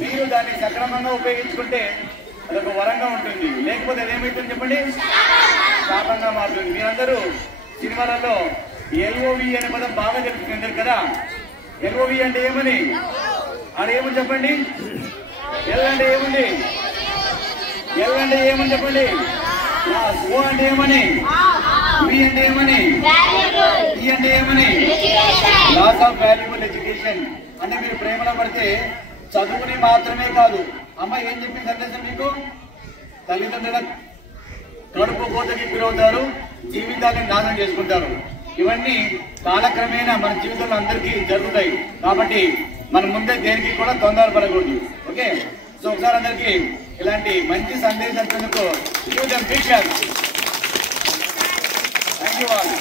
మీరు దాన్ని సక్రమంగా ఉపయోగించుకుంటే అదొక వరంగా ఉంటుంది, లేకపోతే అదేమైతుంది చెప్పండి, శాపంగా మారుతుంది. మీరందరూ సినిమాలలో ఎల్ఓవి అనే పదం బాగా తెలుసుకుంటారు కదా. ఎల్ఓవి అంటే ఏమని, అదేమని చెప్పండి. ఎల్ అంటే ఏముంది, ఎల్ అంటే ఏమని చెప్పండి. ఓ అంటే ఏమని, వి అంటే ఏమని, ఈ అంటే ఏమని, లాస్ ఆఫ్ వాల్యుబుల్ ఎడ్యుకేషన్. అంటే మీరు ప్రేమలో పడితే చదువుని మాత్రమే కాదు. అమ్మ ఏం చెప్పింది సందేశం మీకు, తల్లిదండ్రుల కడుపు కోతకి గురవుతారు, జీవితాన్ని నాశనం చేసుకుంటారు. ఇవన్నీ కాలక్రమేణా మన జీవితంలో అందరికీ జరుగుతాయి. కాబట్టి మనం ముందే దేనికి కూడా తొందరపడకూడదు. ఓకే, సో ఒకసారి అందరికీ ఇలాంటి మంచి సందేశాలు థ్యాంక్ యూ ఆల్.